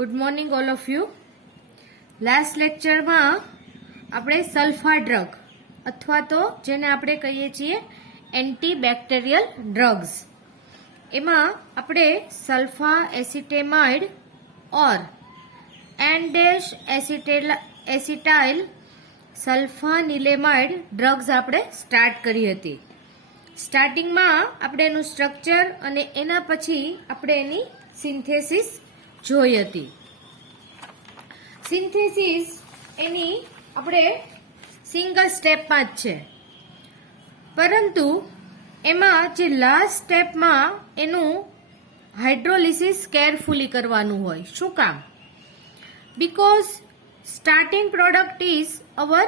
Good morning all of you. Last લેક્ચરમાં આપણે સલ્ફા ડ્રગ અથવા તો જેને આપણે કહીએ છીએ એન્ટીબેક્ટેરિયલ ડ્રગ્સ, એમાં આપણે સલ્ફા એસિટેમાઇડ ઓર એન-ડેશ એસિટાઇલ સલ્ફાનિલેમાઇડ ડ્રગ્સ આપણે સ્ટાર્ટ કરી હતી. સ્ટાર્ટિંગમાં આપણે એનું સ્ટ્રક્ચર અને એના પછી આપણે એની સિન્થેસિસ જોઈ હતી. સિન્થેસિસ એની આપણે સિંગલ સ્ટેપમાં જ છે, પરંતુ એમાં જે લાસ્ટ સ્ટેપમાં એનું હાઇડ્રોલિસિસ કેરફુલી કરવાનું હોય. શું કામ? Because starting product is our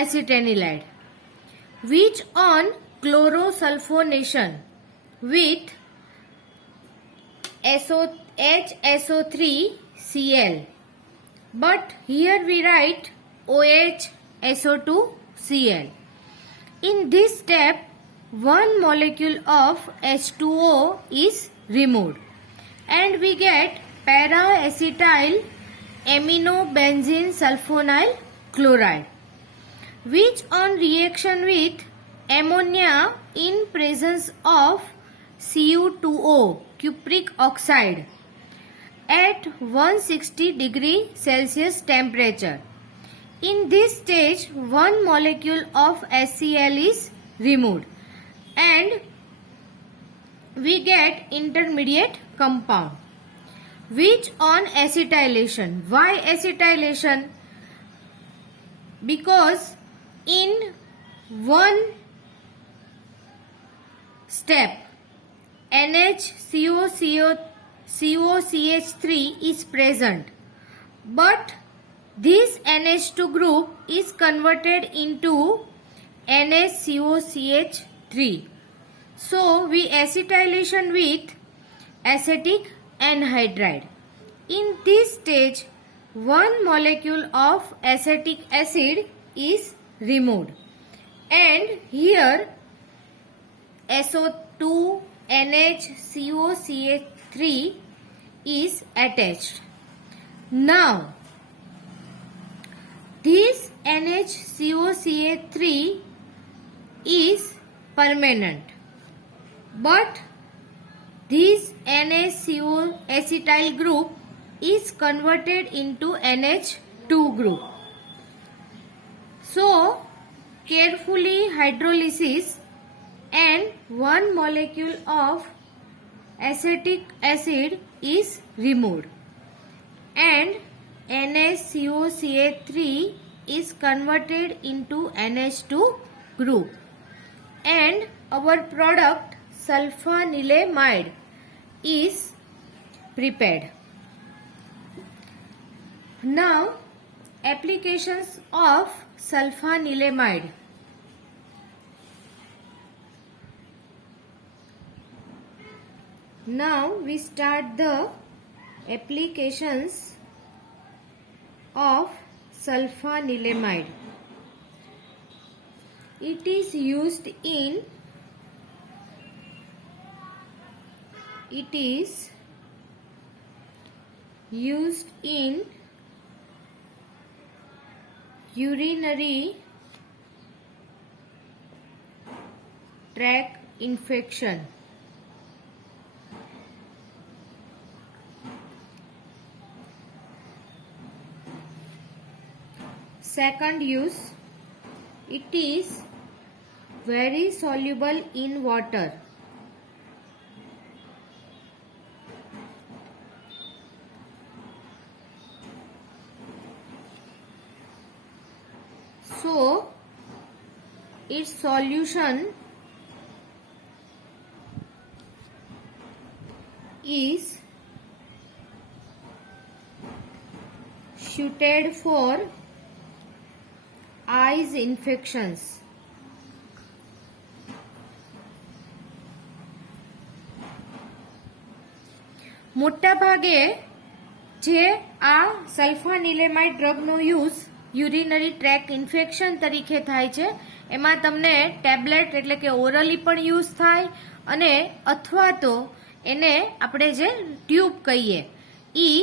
acetanilide which on chlorosulfonation with HSO3Cl, but here we write OHSO2Cl. In this step, one molecule of H2O is removed and we get para-acetyl aminobenzene sulfonyl chloride, which on reaction with ammonia in presence of Cu2O cupric oxide at 160 degree Celsius temperature. In this stage, one molecule of HCl is removed and we get intermediate compound, which on acetylation. Why acetylation? Because in one step NHCOCH3 is present, but this NH2 group is converted into NHCOCH3. So we acetylation with acetic anhydride. In this stage, one molecule of acetic acid is removed and here SO2 NHCOCH3 is attached. Now this NHCOCH3 is permanent, but this NHCO acetyl group is converted into NH2 group. So carefully hydrolysis and one molecule of acetic acid is removed and NHCOCH3 is converted into NH2 group and our product sulfanilamide is prepared. Now applications of sulfanilamide. Now we start the applications of sulfanilamide. It is used in urinary tract infection. Second use, it is very soluble in water. So its solution is suited for eyes infections. મોટા ભાગે જે આ સલ્ફાનિલેમાઇડ ડ્રગનો use urinary track infection તરીકે થાય છે, એમાં તમને ટેબ્લેટ એટલે કે ઓરલી પણ યુઝ થાય અને અથવા તો એને આપણે જે ટ્યુબ કહીએ ઈ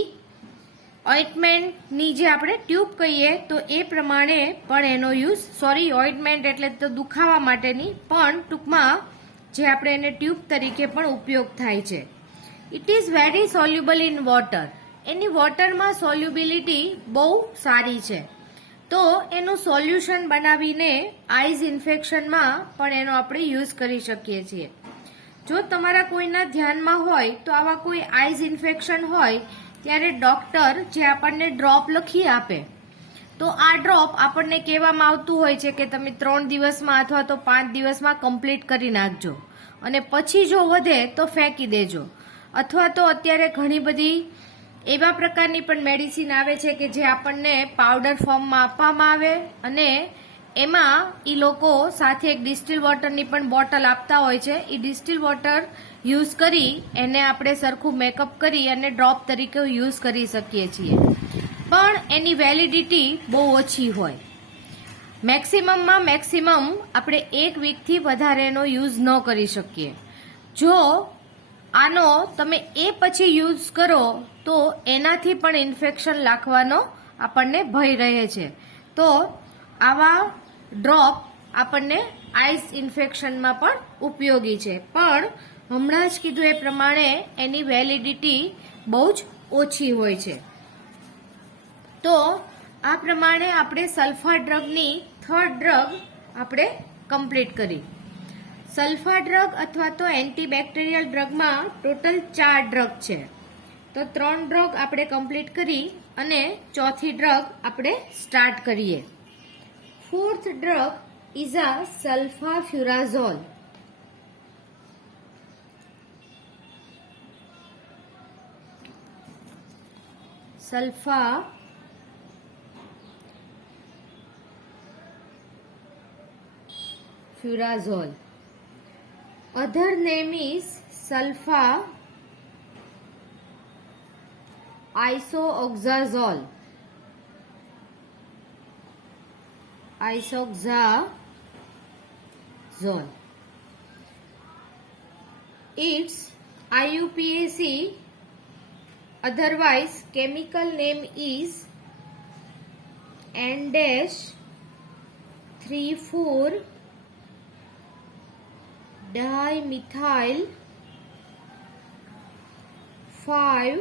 ઓઇન્ટમેન્ટની જે આપણે ટ્યુબ કહીએ તો એ પ્રમાણે પણ એનો યુઝ ઓઇન્ટમેન્ટ એટલે તો દુખાવા માટેની, પણ ટૂંકમાં જે આપણે એને ટ્યુબ તરીકે પણ ઉપયોગ થાય છે. It is very soluble in water. એની વોટરમાં સોલ્યુબિલિટી બહુ સારી છે. તો એનું સોલ્યુશન બનાવીને આઈઝ ઇન્ફેક્શનમાં પણ એનો આપણે યુઝ કરી શકીએ છીએ. જો તમારા કોઈના ધ્યાનમાં હોય તો આવા કોઈ આઈઝ ઇન્ફેક્શન હોય ત્યારે ડોક્ટર જે આપણને ડ્રોપ લખી આપે, તો આ ડ્રોપ આપણને કહેવામાં આવતું હોય છે કે તમે 3 દિવસમાં અથવા તો 5 દિવસમાં કમ્પ્લીટ કરી નાખજો, અને પછી જો વધે તો ફેંકી દેજો. અથવા તો અત્યારે ઘણી બધી એવા પ્રકારની પણ મેડિસિન આવે છે કે જે આપણને પાવડર ફોર્મમાં આપવામાં આવે, અને એમાં એ લોકો સાથે એક ડિસ્ટિલ વોટરની પણ બોટલ આપતા હોય છે. એ ડિસ્ટિલ વોટર યુઝ કરી એને આપણે સરખું મેકઅપ કરી અને ડ્રોપ તરીકે યુઝ કરી શકીએ છીએ, પણ એની વેલિડિટી બહુ ઓછી હોય. મેક્સિમમમાં મેક્સિમમ આપણે 1 વીકથી વધારે એનો યુઝ ન કરી શકીએ. જો આનો તમે એ પછી યુઝ કરો તો એનાથી પણ ઇન્ફેક્શન લાગવાનો આપણને ભય રહે છે. તો આવા ડ્રોપ આપણને આઈસ ઇન્ફેક્શનમાં પણ ઉપયોગી છે, પણ હમણાં જ કીધું એ પ્રમાણે એની વેલિડિટી બહુ જ ઓછી હોય છે. તો આ પ્રમાણે આપણે સલ્ફા ડ્રગની 3rd ડ્રગ આપણે કમ્પ્લીટ કરી. સલ્ફા ડ્રગ અથવા તો એન્ટીબેક્ટેરિયલ ડ્રગમાં ટોટલ 4 ડ્રગ છે. તો 3 ડ્રગ આપણે કમ્પ્લીટ કરી અને 4થી ડ્રગ આપણે સ્ટાર્ટ કરીએ. 4th drug is a sulfafurazole. Sulfafurazole. Other name is sulfa isoxazole. Its IUPAC, otherwise chemical name is N-3,4 dimethyl 5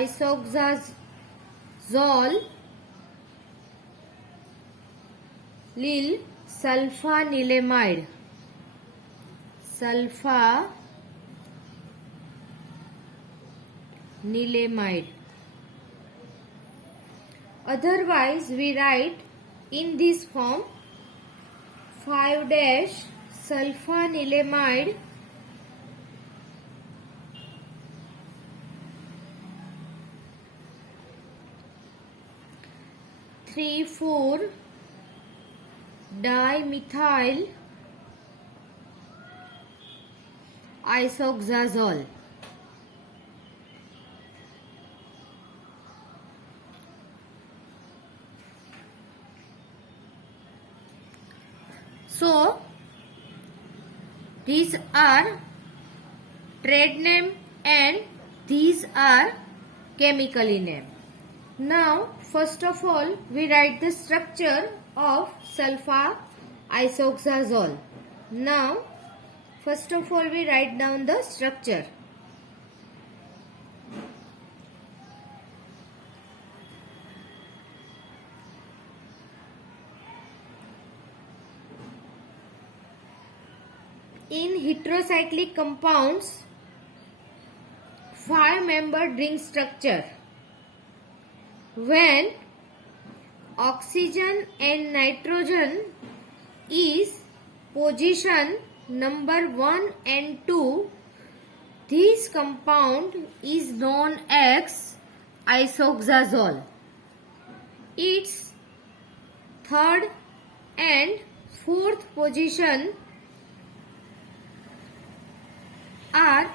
isoxazole lil sulfanilamide. Otherwise we write in this form 5-sulfanilamide (3,4) dimethyl isoxazole. So these are trade name and these are chemically name. Now first of all we write the structure of sulfa isoxazole. Now first of all we write down the structure. In heterocyclic compounds, 5-membered ring structure. When oxygen and nitrogen is position number 1 and 2, this compound is known as isoxazole. Its 3rd and 4th position are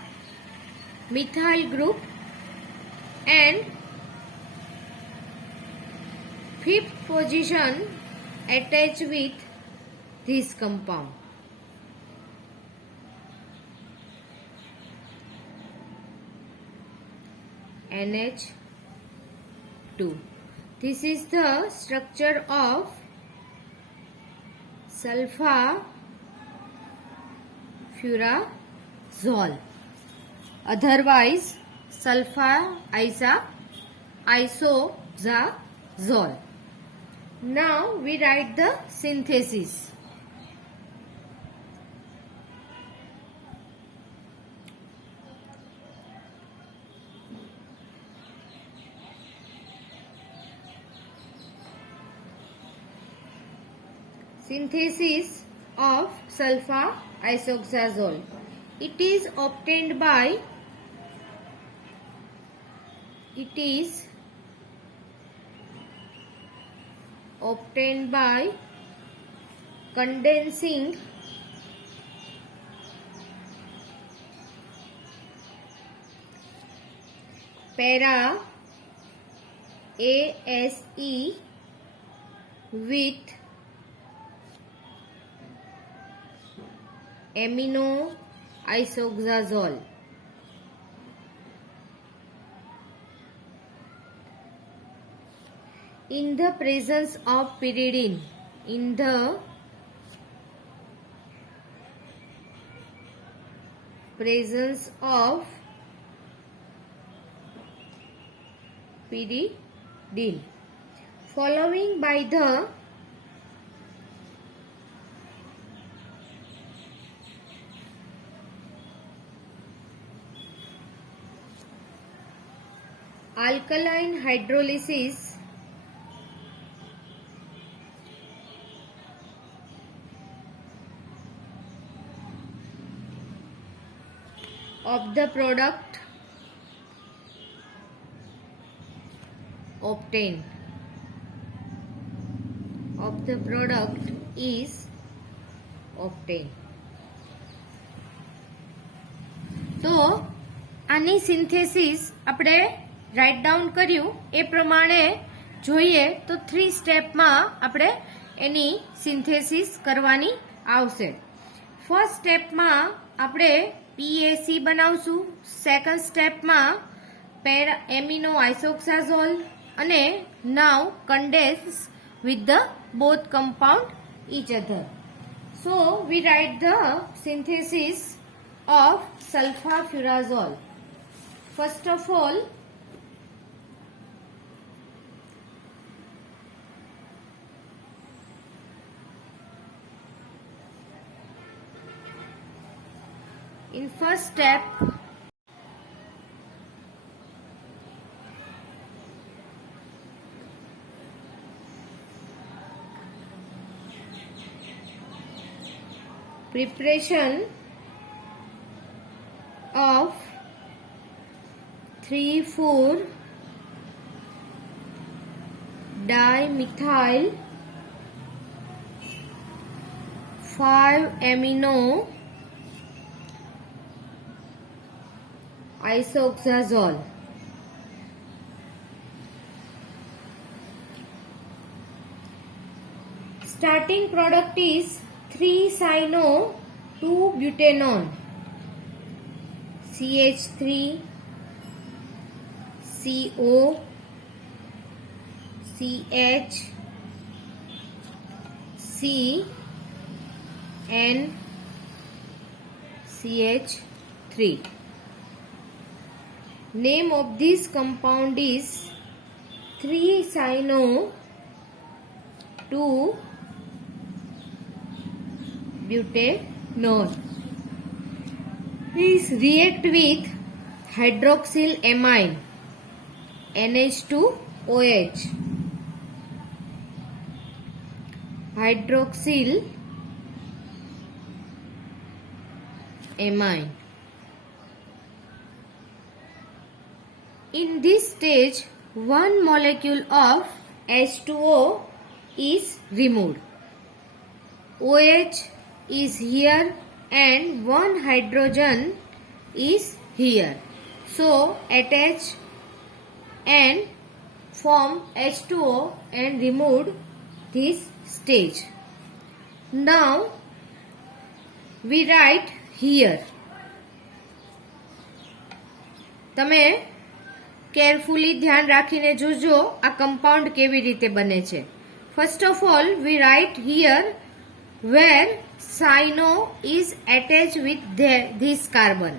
methyl group and 5th position attached with this compound. NH2. This is the structure of sulfafurazole, otherwise sulfaisozazole. Now we write the synthesis. Synthesis of sulfaisozazole. It is obtained by condensing para ASE with amino isozazole. In the presence of pyridine, following by the alkaline hydrolysis of the product obtained is obtained. તો આની સિન્થેસિસ આપણે write down કર્યું એ પ્રમાણે જોઈએ તો 3 સ્ટેપમાં આપણે એની સિન્થેસિસ કરવાની આવશે. ફર્સ્ટ સ્ટેપમાં આપણે PAC બનાવશું. સેકન્ડ સ્ટેપમાં એમિનો આઇસોક્સાઝોલ અને નાવ condense with the both compound each other. So we write the synthesis of sulfafurazole. First of all, in first step preparation of 3,4 dimethyl 5-amino isoxazole. Starting product is 3-cyano-2-butanone, CH3, CO, CH, C, N, CH3. Name of this compound is 3-cyano-2-butanone. Please react with hydroxyl amine NH2OH. Hydroxyl amine. In this stage, one molecule of H2O is removed. OH is here and one hydrogen is here. So attach and form H2O and remove this stage. Now we write here. તમે carefully ધ્યાન રાખીને જોજો આ compound કેવી રીતે બને છે. First of all we write here where cyano is attach with this carbon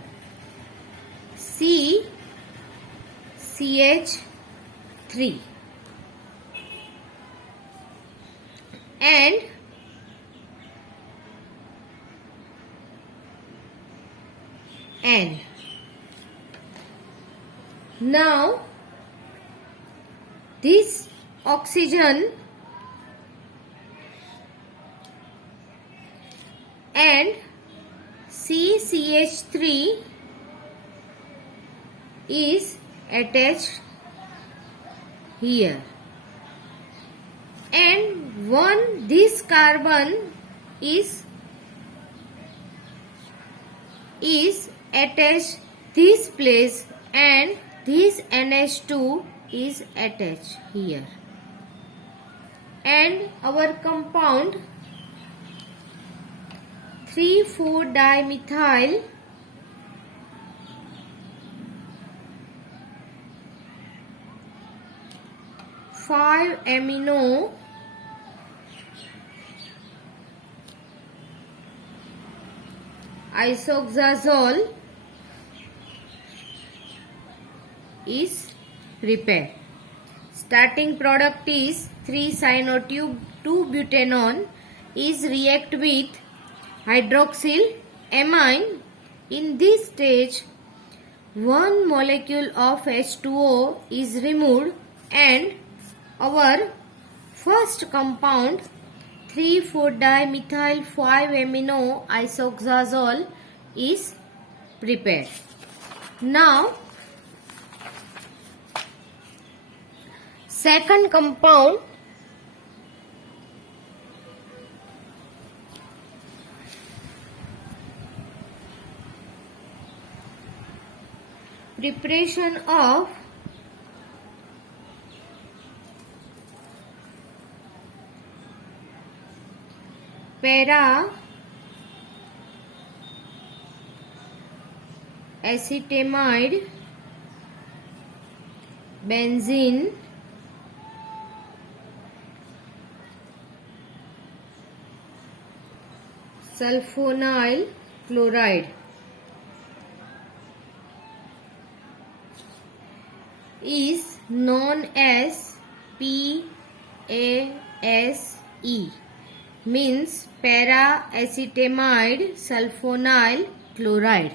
CH3 and N. Now this oxygen and CCH3 is attached here, and this carbon is attached this place, and this NH2 is attached here, and our compound 3,4-dimethyl five amino isoxazole is prepared. Starting product is 3-cyanotube-2-butanone is react with hydroxyl amine. In this stage, one molecule of H2O is removed and our first compound 3,4-dimethyl 5-amino isoxazole is prepared. Now, second compound preparation of para acetamide benzene sulfonyl chloride is known as PASE, means para acetamide sulfonyl chloride.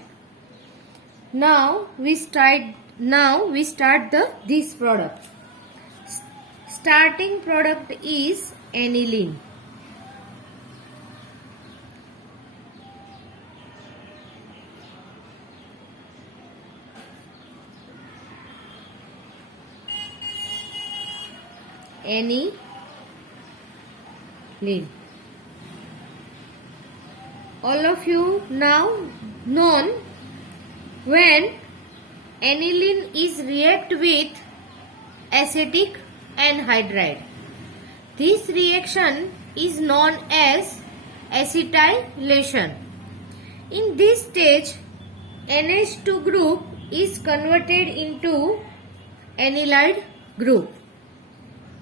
Now we start this product. Starting product is aniline. Aniline. All of you now known when aniline is react with acetic anhydride. This reaction is known as acetylation. In this stage, NH2 group is converted into anilide group.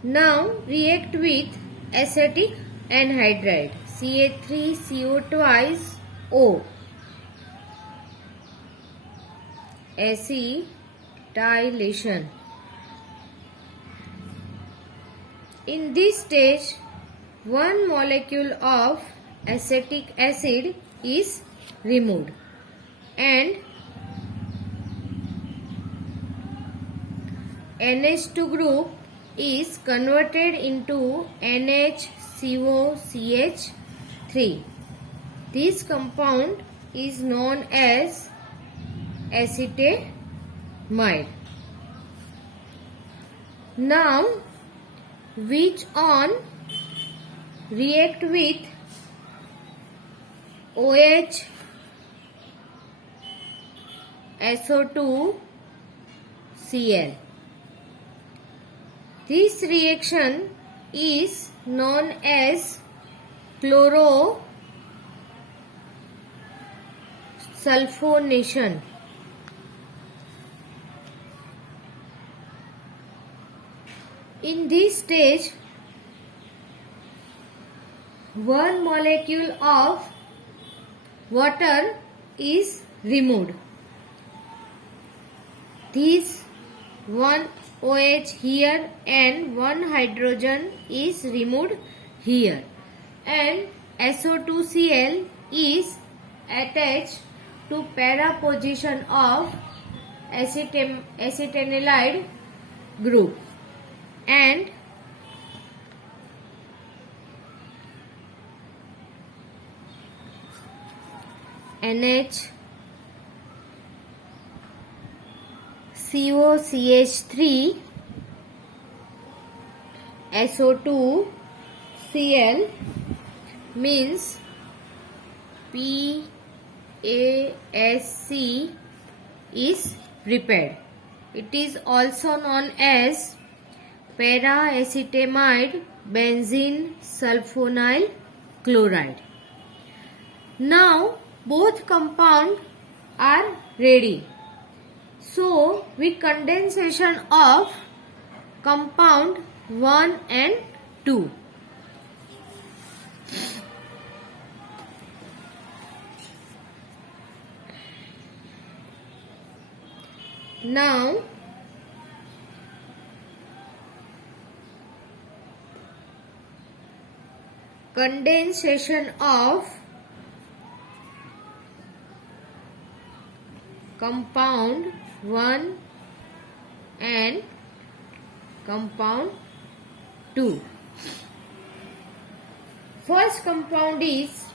Now react with acetic anhydride CH3CO twice O. Acetylation. In this stage, one molecule of acetic acid is removed and NH2 group is converted into NHCOCH3. This compound is known as acetamide. Now, which on react with OH SO2 Cl. This reaction is known as chlorosulfonation. In this stage, one molecule of water is removed. This one OH here and one hydrogen is removed here, and SO2Cl is attached to para position of acetanilide group, and NH COCH3 SO2Cl means PASC is prepared. It is also known as para-acetamide benzene sulfonyl chloride. Now both compounds are ready. So with condensation of compound 1 and 2. Now condensation of compound 1 and compound 2. First compound is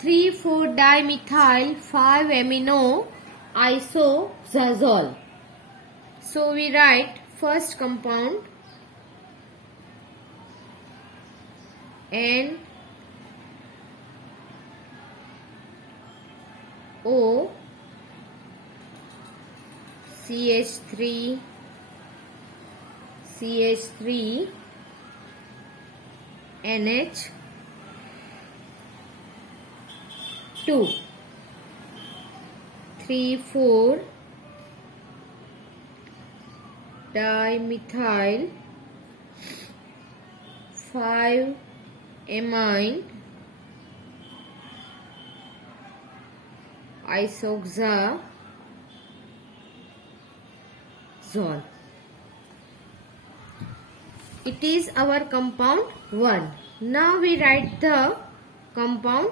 3,4-dimethyl 5-amino isozazole. So we write first compound N O CH3 NH 2 3,4 dimethyl 5-amine isozazole. It is our compound 1. Now we write the compound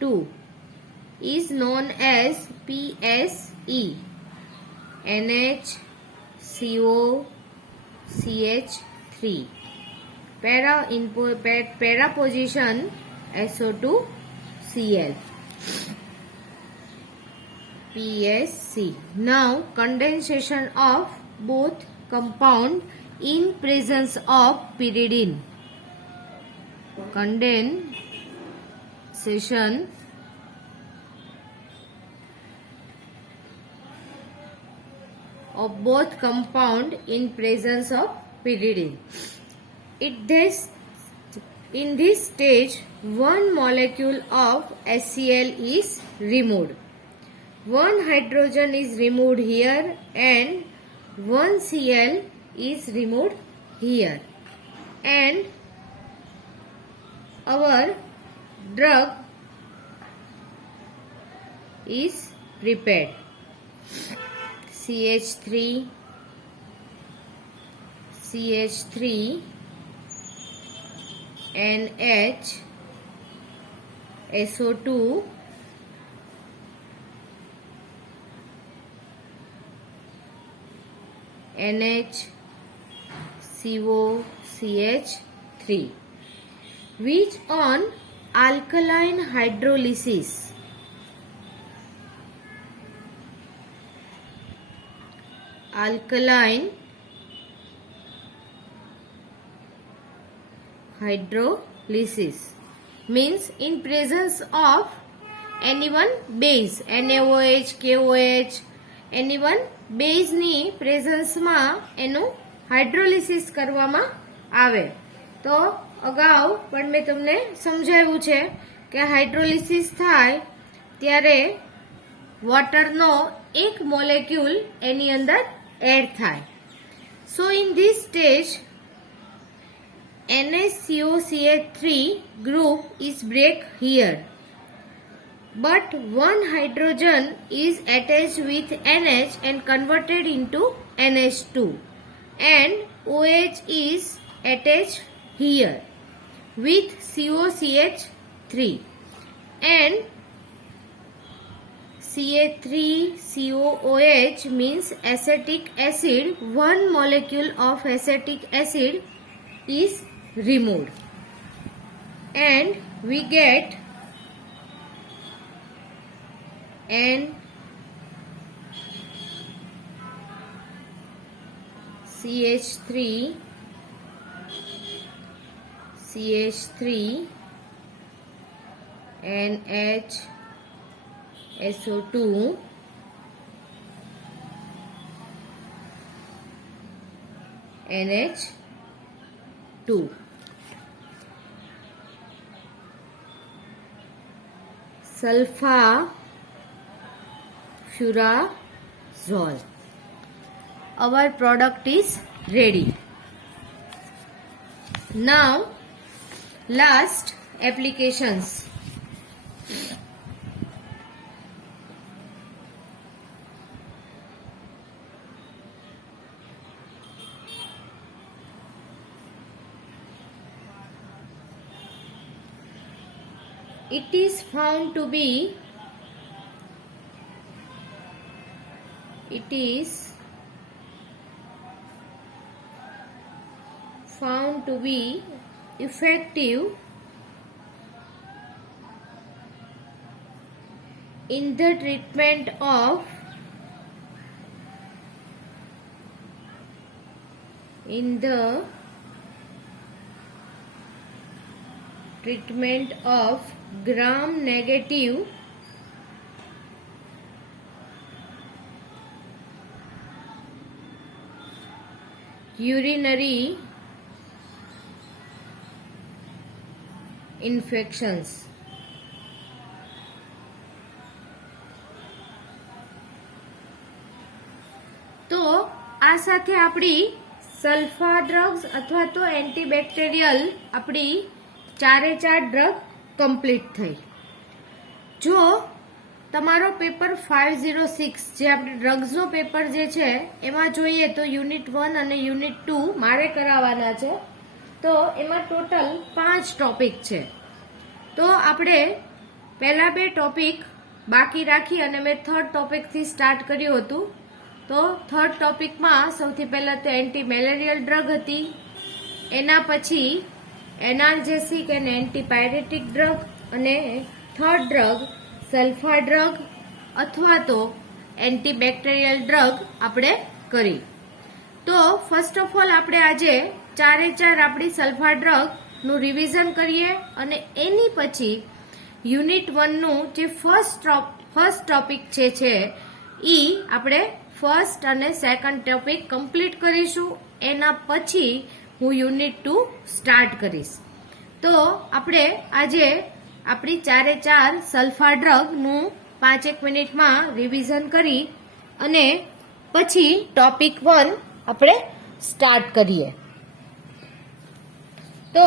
2 is known as PSE NHCOCH3 para position SO2Cl PSC. Now condensation of both compound in presence of pyridine. Condensation of both compound in presence of pyridine. In this stage, one molecule of HCl is removed. One hydrogen is removed here and one Cl is removed here, and our drug is prepared. CH3 NH SO2 NHCOCH3, which on alkaline hydrolysis means in presence of any one base NaOH, KOH, any one base ની presence માં એનું હાઇડ્રોલિસિસ કરવામાં આવે. તો અગાઉ પણ મેં તમને સમજાવ્યું છે કે હાઇડ્રોલિસિસ થાય ત્યારે વોટરનો એક મોલેક્યુલ એની અંદર એડ થાય. So in this stage NaCO3 group is break here, but one hydrogen is attached with NH and converted into NH2, and OH is attached here with COCH3, and Ca3COOH means acetic acid. One molecule of acetic acid is removed, and we get NCH3 CH3 NHSO2 NH2. Sulfafurazole. Our product is ready. Now, last applications. It is found to be effective in the treatment of gram-negative urinary infections. તો આ સાથે આપણી સલ્ફા ડ્રગ્સ અથવા તો એન્ટીબેક્ટેરિયલ આપણી 4 drug complete થઈ. જો તમારો પેપર 506 જે આપણે ડ્રગ્સનો પેપર જે છે એમાં જોઈએ તો યુનિટ 1 અને યુનિટ 2 મારે કરાવવાના છે. તો એમાં ટોટલ 5 ટોપિક છે. તો આપણે પહેલા 2 ટોપિક બાકી રાખી અને મેં થર્ડ ટોપિકથી સ્ટાર્ટ કર્યું હતું. તો થર્ડ ટોપિકમાં સૌથી પહેલા તો એન્ટી મેલેરિયલ ડ્રગ હતી, એના પછી એનાલ્જેસિક અને એન્ટીપાયરેટિક ડ્રગ, અને થર્ડ ડ્રગ સલ્ફા ડ્રગ અથવા તો એન્ટીબેક્ટેરિયલ ડ્રગ આપણે કરી. તો ફર્સ્ટ ઓફ ઓલ આપણે આજે 4 આપણી સલ્ફા ડ્રગનું રિવિઝન કરીએ અને એની પછી યુનિટ 1નું જે ફર્સ્ટ ટોપિક છે ઈ આપણે ફર્સ્ટ અને સેકન્ડ ટોપિક કમ્પ્લીટ કરીશું. એના પછી હું યુનિટ 2 સ્ટાર્ટ કરીશ. તો આપણે આજે આપણી 4 સલ્ફા ડ્રગનું 5 મિનિટમાં રિવિઝન કરી અને પછી ટોપિક 1 આપણે સ્ટાર્ટ કરીએ. તો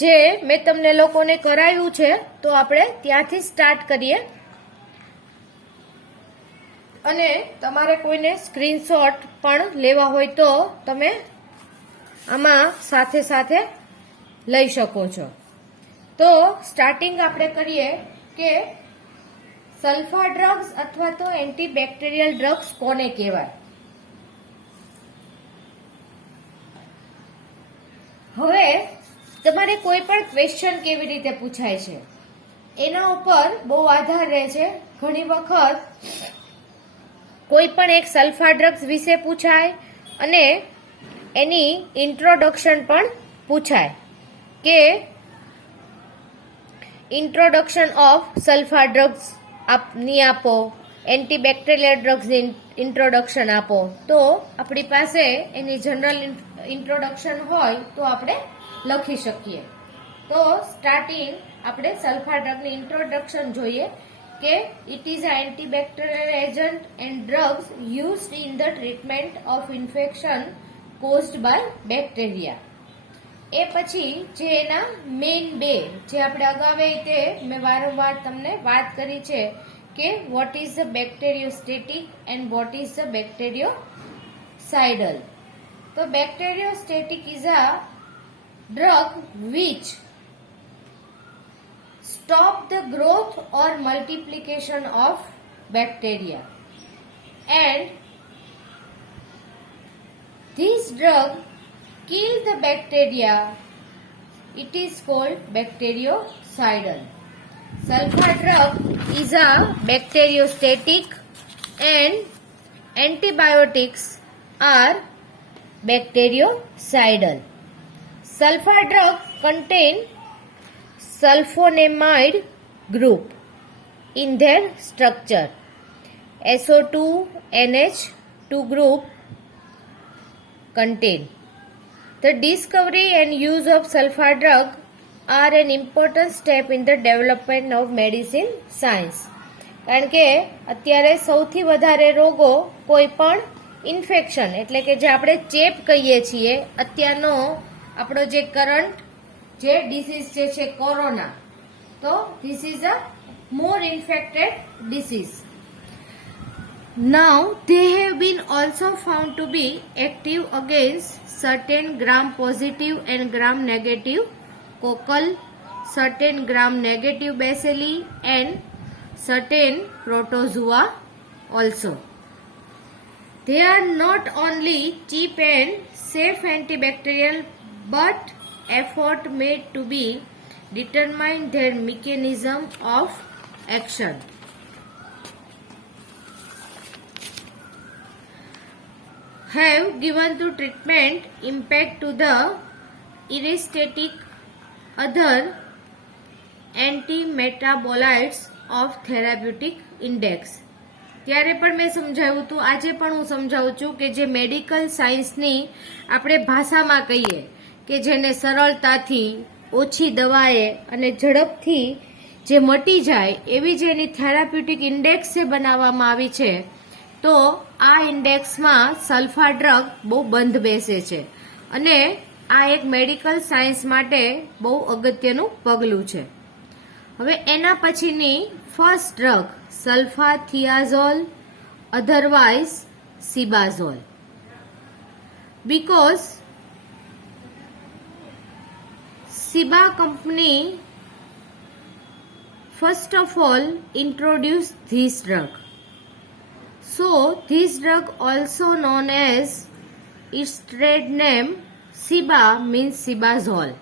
જે મેં તમને લોકોને કરાયું છે તો આપણે ત્યાંથી સ્ટાર્ટ કરીએ. અને તમારે કોઈને સ્ક્રીનશોટ પણ લેવા હોય તો તમે આમાં સાથે સાથે લઈ શકો છો. તો સ્ટાર્ટિંગ આપણે કરીએ કે સલ્ફા ડ્રગ્સ અથવા તો એન્ટીબેક્ટેરિયલ ડ્રગ્સ કોને કહેવાય. હવે તમારે કોઈ પણ ક્વેશ્ચન કેવી રીતે પૂછાય છે એના ઉપર બહુ આધાર રહે છે. ઘણી વખત કોઈ પણ એક સલ્ફા ડ્રગ્સ વિશે પૂછાય અને એની ઇન્ટ્રોડક્શન પણ પૂછાય કે ઇન્ટ્રોડક્શન ઓફ સલ્ફા ડ્રગ્સ આપો, એન્ટીબેક્ટેરિયલ ડ્રગ્સની ઇન્ટ્રોડક્શન આપો. તો આપણી પાસે એની જનરલ ઇન્ટ્રોડક્શન હોય તો આપણે લખી શકીએ. તો સ્ટાર્ટિંગ આપણે સલ્ફા ડ્રગની ઇન્ટ્રોડક્શન જોઈએ કે it is an antibacterial agent and drugs used in the treatment of infection caused by bacteria. એ પછી જે એના મેઇન બે જે આપણે અગાઉ તે મેં વારંવાર તમને વાત કરી છે કે what is the bacteriostatic and what is the bacteriocidal. તો bacteriostatic is a drug which stop the growth or multiplication of bacteria, and this drug kill the bacteria. It is called bactericidal. Sulfa drug is a bacteriostatic and antibiotics are bactericidal. Sulfa drug contain sulfonamide group in their structure. SO2 NH2 group contain. The discovery and use of sulfa drug are an important step in the development of medicine science. કારણ કે અત્યારે સૌથી વધારે રોગો કોઈ પણ ઇન્ફેક્શન એટલે કે જે આપણે ચેપ કહીએ છીએ અત્યારનો આપણો જે કરંટ જે ડિસીઝ જે છે કોરોના, તો this is a more infected disease. Now they have been also found to be active against certain gram-positive and gram-negative coccal, certain gram-negative bacilli and certain protozoa also. They are not only cheap and safe antibacterial but effort made to be determine their mechanism of action. Have given to treatment impact to the iresthetic other antimetabolites of therapeutic index. ત્યારે પણ મેં સમજાવ્યું હતું, આજે પણ હું સમજાવું છું કે જે મેડિકલ સાયન્સની આપણે ભાષામાં કહીએ કે જેને સરળતાથી ઓછી દવાએ અને ઝડપથી જે મટી જાય એવી જે એની થેરાપ્યુટિક ઇન્ડેક્સ જે બનાવવામાં આવી છે, તો આ ઇન્ડેક્સમાં સલ્ફા ડ્રગ બહુ બંધ બેસે છે અને આ એક મેડિકલ સાયન્સ માટે બહુ અગત્યનું પગલું છે. હવે એના પછીની first drug sulfathiazole otherwise Cibazole. Because Ciba company first of all introduced this drug. So this drug also known as its trade name Ciba means Cibazole.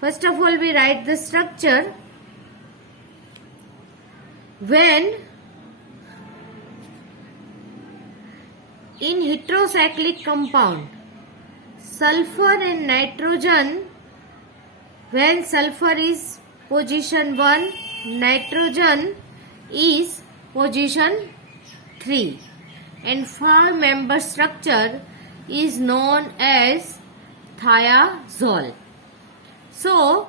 First of all we write the structure. When in heterocyclic compound sulfur and nitrogen, when sulfur is position 1, nitrogen is position 3 and 4-member structure is known as thiazole. So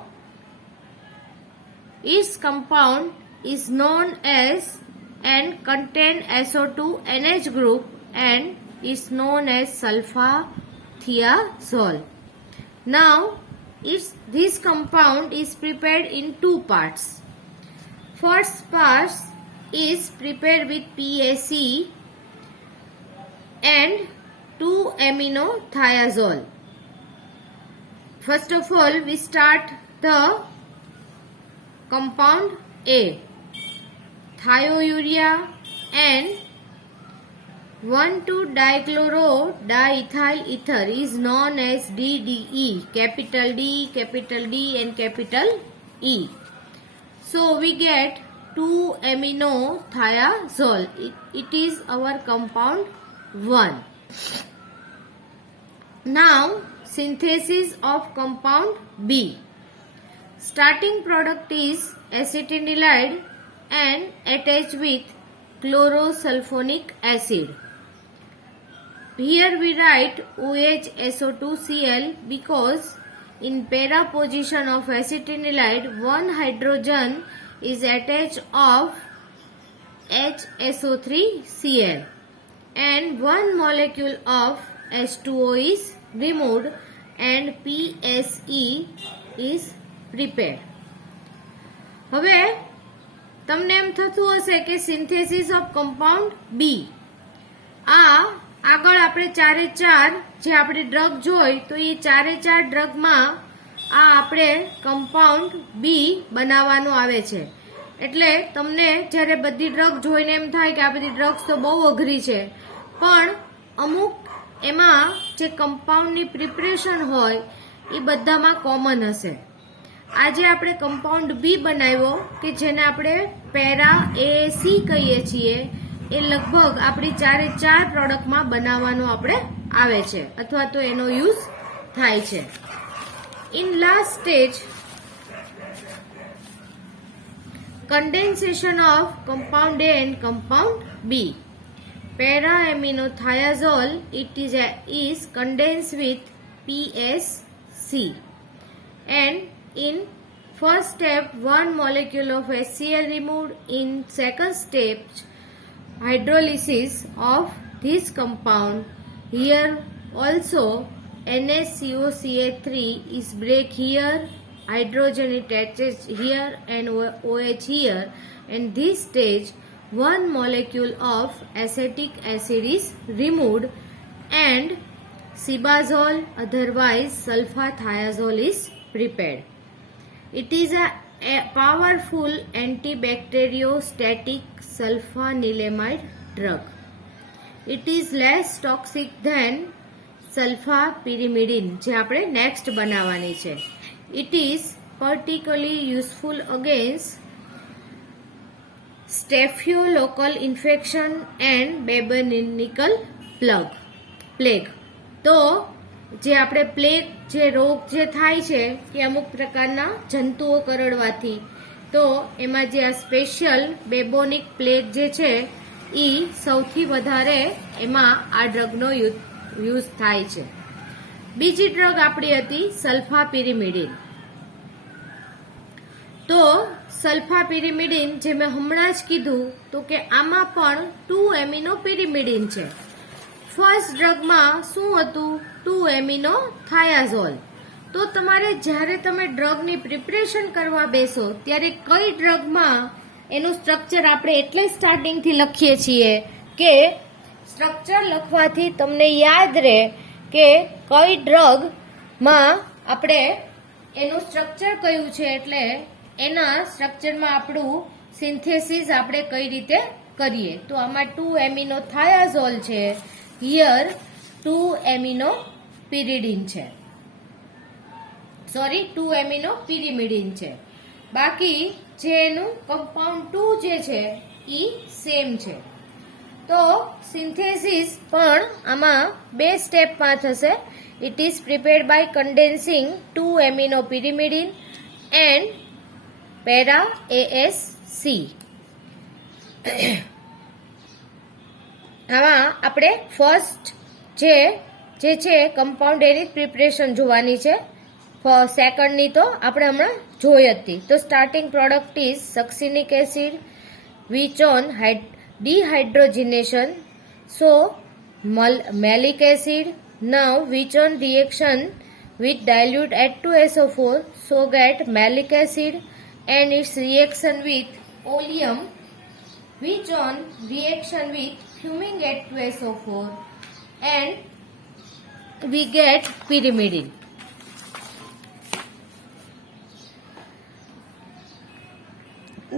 its compound is known as and contain SO2 NH group and is known as sulfathiazole. Now this compound is prepared in two parts. First part is prepared with PAC and 2-aminothiazole. First of all we start the compound A, thiourea and 1,2-dichlorodiethyl ether is known as DDE, capital D and capital E. So we get 2-aminothiazole. It is our compound 1. Now synthesis of compound B. Starting product is acetanilide and attached with chlorosulfonic acid. Here we write OHSO2Cl because in para position of acetanilide one hydrogen is attached of HSO3Cl and 1 molecule of H2O is removed and PSE is prepared. હવે તમને એમ થતું હશે કે synthesis of compound બી, આ આગળ આપણે ચારે ચાર જે આપણે ડ્રગ જોઈ તો એ ચારે ચાર ડ્રગમાં આ આપણે કમ્પાઉન્ડ બી બનાવવાનું આવે છે. એટલે તમને જ્યારે બધી ડ્રગ જોઈને એમ થાય કે આ બધી ડ્રગ્સ તો બહુ અઘરી છે, પણ અમુક એમાં જે કમ્પાઉન્ડની પ્રિપરેશન હોય એ બધામાં કોમન હશે. આજે આપણે કમ્પાઉન્ડ બી બનાવ્યો કે જેને આપણે પેરા એસી કહીએ છીએ, એ લગભગ આપણી ચારે ચાર પ્રોડક્ટમાં બનાવવાનું આપણે આવે છે અથવા તો એનો યુઝ થાય છે. In last stage condensation of compound A and compound B. Para-aminothiazole is condensed with PSC, and in first step 1 molecule of HCl removed. In second step hydrolysis of this compound. Here also NaCO3 is break here, hydrogen attaches here and OH here, and this stage 1 molecule of acetic acid is removed and cibazole, otherwise sulfathiazole, is prepared. It is a powerful antibacteriostatic sulfanilamide drug. It is less toxic than sulfapyrimidine જે આપણે next બનાવવાની છે. It is particularly useful against staphylococcal infection and bubonical plague. તો જે આપણે પ્લેગ જે રોગ જે થાય છે કે અમુક પ્રકારના જંતુઓ કરડવાથી, તો એમાં જે આ સ્પેશિયલ બેબોનિક પ્લેગ જે છે એ સૌથી વધારે એમાં આ ડ્રગનો યુઝ થાય છે. બીજી ડ્રગ આપણી હતી સલ્ફાપિરિમિડિન. તો સલ્ફાપિરિમિડિન જે મેં હમણાં જ કીધું તો કે આમાં પણ 2 એમિનોપિરિમિડિન છે. ફર્સ્ટ ડ્રગમાં શું હતું? 2 એમિનોથાયાઝોલ. તો તમારે જ્યારે તમે ડ્રગની પ્રિપરેશન કરવા બેસો ત્યારે કઈ ડ્રગમાં એનું સ્ટ્રક્ચર આપણે એટલે સ્ટાર્ટિંગથી લખીએ છીએ કે સ્ટ્રક્ચર લખવાથી તમને યાદ રહે કે કઈ ડ્રગમાં આપણે એનું સ્ટ્રક્ચર કયું છે, એટલે એના સ્ટ્રક્ચરમાં આપણું સિન્થેસિસ આપણે કઈ રીતે કરીએ. તો આમાં 2 એમિનોથાયાઝોલ છે, હિયર 2 એમિનોપિરિમિડિન છે, 2 એમિનોપિરિમિડિન છે. બાકી જે એનું કમ્પાઉન્ડ 2 જે છે એ સેમ છે. તો સિન્થેસિસ પણ આમાં 2 સ્ટેપમાં થશે. It is prepared by condensing 2 aminopyrimidine and para ASC. આમાં આપણે ફર્સ્ટ જે છે કમ્પાઉન્ડ એની પ્રિપરેશન જોવાની છે. સેકન્ડની તો આપણે હમણાં જોઈ હતી. તો starting product is succinic acid which on dehydrogenation, so malic acid. Now which on reaction with dilute H2SO4, so get malic acid and its reaction with oleum, which on reaction with fuming H2SO4 and we get pyrimidine.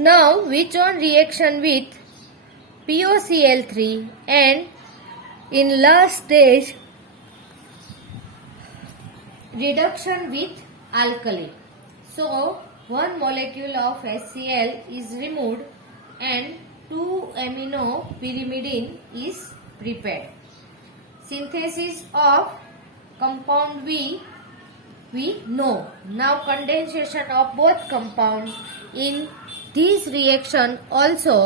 Now which on reaction with POCl3 and in last stage reduction with alkali. So 1 molecule of HCl is removed and 2 aminopyrimidine is prepared. Synthesis of compound we know. Now condensation of both compounds in this reaction also.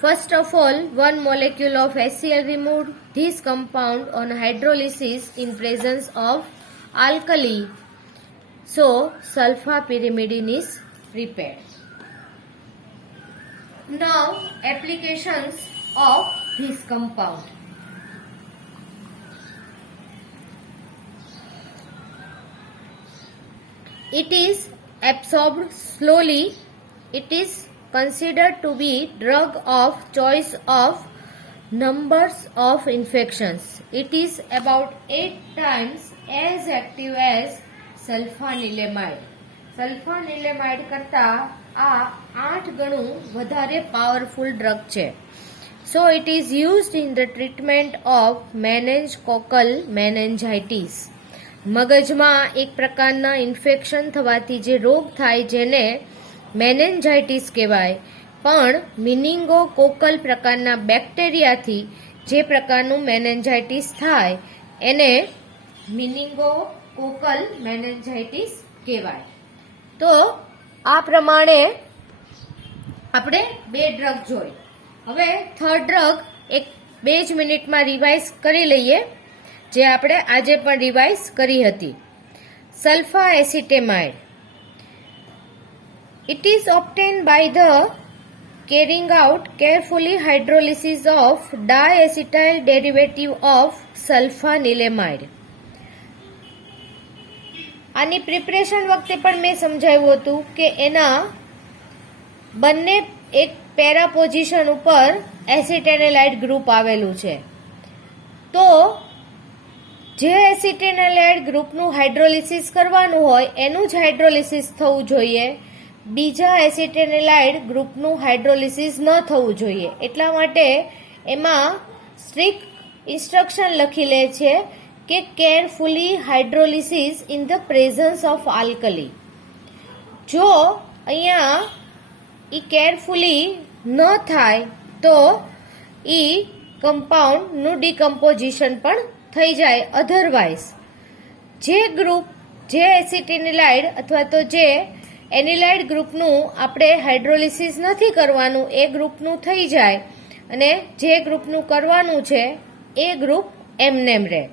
First of all, 1 molecule of HCl removed. This compound on hydrolysis in presence of alkali, so sulfapyrimidine is prepared. Now, applications of this compound. It is absorbed slowly. It is considered to be drug of choice of numbers of infections. It is about 8 times as active as sulfanilamide. Sulfanilamide કરતા આ 8 ગણું વધારે powerful drug છે. So it is used in the treatment of meningococcal meningitis. મગજમાં એક પ્રકારના ઇન્ફેક્શન થવાથી જે રોગ થાય જેને મેનેન્જાઇટિસ કહેવાય, પણ મિનિંગોકોકલ પ્રકારના બેક્ટેરિયાથી જે પ્રકારનું મેનેન્જાઇટિસ થાય એને મિનિંગોકોકલ મેનેન્જાઇટિસ કહેવાય. તો આ પ્રમાણે આપણે 2 ડ્રગ જોઈ. હવે થર્ડ ડ્રગ એક 2 જ મિનિટમાં રિવાઇઝ કરી લઈએ, જે આપણે આજે પણ રિવાઇઝ કરી હતી. સલ્ફા એસિટેમાઇડ. It is obtained by the carrying out carefully hydrolysis of diacetyl derivative of sulfanilamide. આની પ્રિપરેશન વખતે પણ મેં સમજાવ્યું હતું કે એના બંને એક પેરા પોઝિશન ઉપર એસિટેનેલાઇડ ગ્રુપ આવેલું છે. તો જે એસિટેનેલાઇડ ગ્રુપનું હાઇડ્રોલિસિસ કરવાનું હોય એનું જ હાઇડ્રોલિસિસ થવું જોઈએ, બીજા એસિટેનેલાઇડ ગ્રુપનું હાઇડ્રોલિસિસ ન થવું જોઈએ. એટલા માટે એમાં સ્ટ્રિક્ટ ઇન્સ્ટ્રક્શન લખી લે છે કે carefully hydrolysis in the presence of alkali. જો અહીંયા એ કેરફુલી ન થાય તો એ કમ્પાઉન્ડનું ડિકમ્પોઝિશન પણ થઈ જાય. અધરવાઇઝ જે ગ્રુપ, જે એસિટેનેલાઇડ અથવા તો જે એનિલાઇડ ગ્રુપનું આપણે હાઇડ્રોલિસિસ નથી કરવાનું એ ગ્રુપનું થઈ જાય અને જે ગ્રુપનું કરવાનું છે એ ગ્રુપ એમનેમ રહે.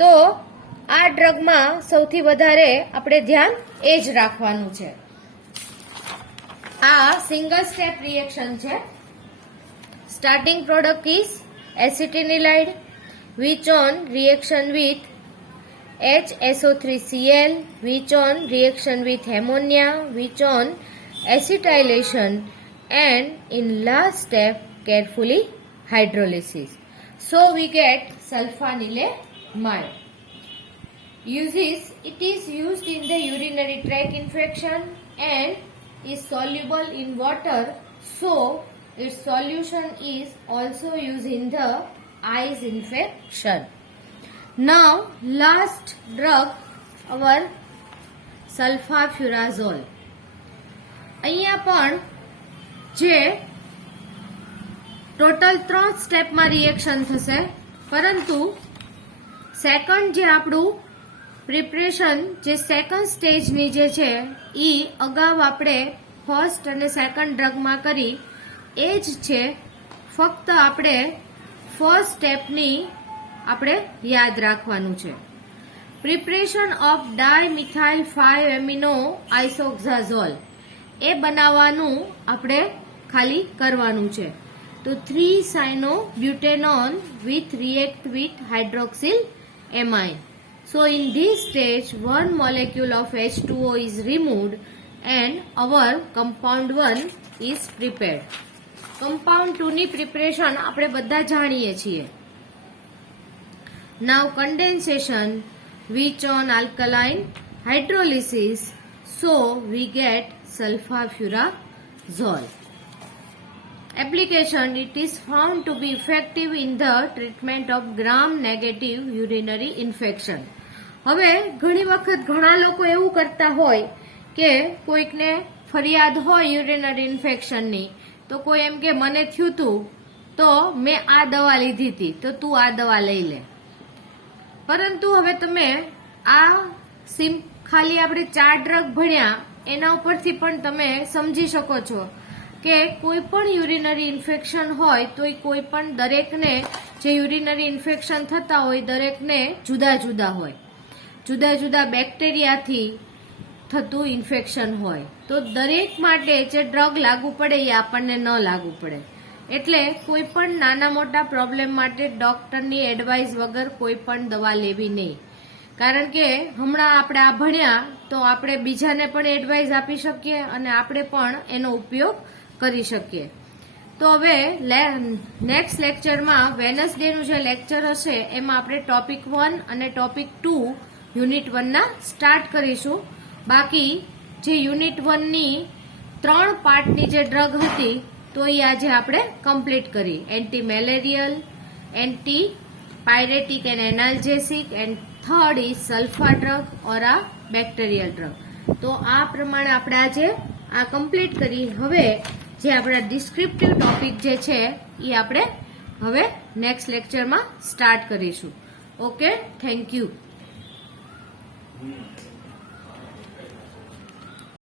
તો આ ડ્રગમાં સૌથી વધારે આપણે ધ્યાન એ જ રાખવાનું છે. આ સિંગલ સ્ટેપ રિએક્શન છે. Starting product is acetanilide which on reaction with HSO3Cl, which on reaction with ammonia, which on acetylation, and in last step carefully hydrolysis. So we get sulfanilamide. Uses: it is used in the urinary tract infection and is soluble in water, so its solution is also used in the eyes infection. Now last drug, our sulfafurazole. અહીંયા પણ જે ટોટલ 3 સ્ટેપમાં રિએક્શન થશે, પરંતુ સેકન્ડ જે આપણું પ્રિપરેશન જે સેકન્ડ સ્ટેજની જે છે એ અગાઉ આપણે ફર્સ્ટ અને સેકન્ડ ડ્રગમાં કરી એ જ છે. ફક્ત આપણે ફર્સ્ટ સ્ટેપની આપણે યાદ રાખવાનું છે. Preparation of dimethyl 5 amino isoxazole એ બનાવવાનું આપણે ખાલી કરવાનું છે. તો 3 cyanobutanone with react with hydroxyl amine. So in this stage 1 molecule of H2O is removed and our compound 1 is prepared. Compound 2 ની પ્રિપરેશન આપણે બધા જાણીએ છીએ. Now condensation which on alkaline hydrolysis, so we get sulfafurazole. Application: it is found to be effective in the treatment of gram negative urinary infection. હવે ઘણી વખત ઘણા લોકો એવું કરતા હોય કે કોઈકને ફરિયાદ હોય યુરિનરી ઇન્ફેક્શનની, તો કોઈ એમ કે મને થયું તું તો મેં આ દવા લીધી હતી તો તું આ દવા લઈ લે. પરંતુ હવે તમે આ ખાલી આપણે 4 ડ્રગ ભણ્યા એના ઉપરથી પણ તમે સમજી શકો છો કે કોઈ પણ યુરિનરી ઇન્ફેક્શન હોય તો એ કોઈ પણ દરેકને જે યુરિનરી ઇન્ફેક્શન થતા હોય દરેકને જુદા જુદા હોય. જુદા જુદા બેક્ટેરિયાથી થતું ઇન્ફેક્શન હોય તો દરેક માટે જે ડ્રગ લાગુ પડે એ આપણને ન લાગુ પડે. એટલે કોઈ પણ નાના મોટા પ્રોબ્લેમ માટે ડોક્ટરની એડવાઇસ વગર કોઈ પણ દવા લેવી નહીં. કારણ કે હમણાં આપણે આ ભણ્યા તો આપણે બીજાને પણ એડવાઇસ આપી શકીએ અને આપણે પણ એનો ઉપયોગ કરી શકીએ. તો હવે નેક્સ્ટ લેક્ચરમાં વેનસડેનું જે લેક્ચર હશે એમાં આપણે ટોપિક 1 અને ટોપિક 2 યુનિટ 1 ના સ્ટાર્ટ કરીશું. બાકી જે યુનિટ 1 ની 3 પાર્ટની જે ડ્રગ હતી તો એ આજે આપણે કમ્પ્લીટ કરી. Anti malarial, anti pyretic and analgesic and third is sulfa drug or આ બેક્ટેરિયલ ડ્રગ. તો આ પ્રમાણે આપણે આજે આ કમ્પ્લીટ કરી. હવે જે આપણા ડિસ્ક્રિપ્ટિવ ટોપિક જે છે એ આપણે હવે નેક્સ્ટ લેક્ચરમાં સ્ટાર્ટ કરીશું. Okay, thank you.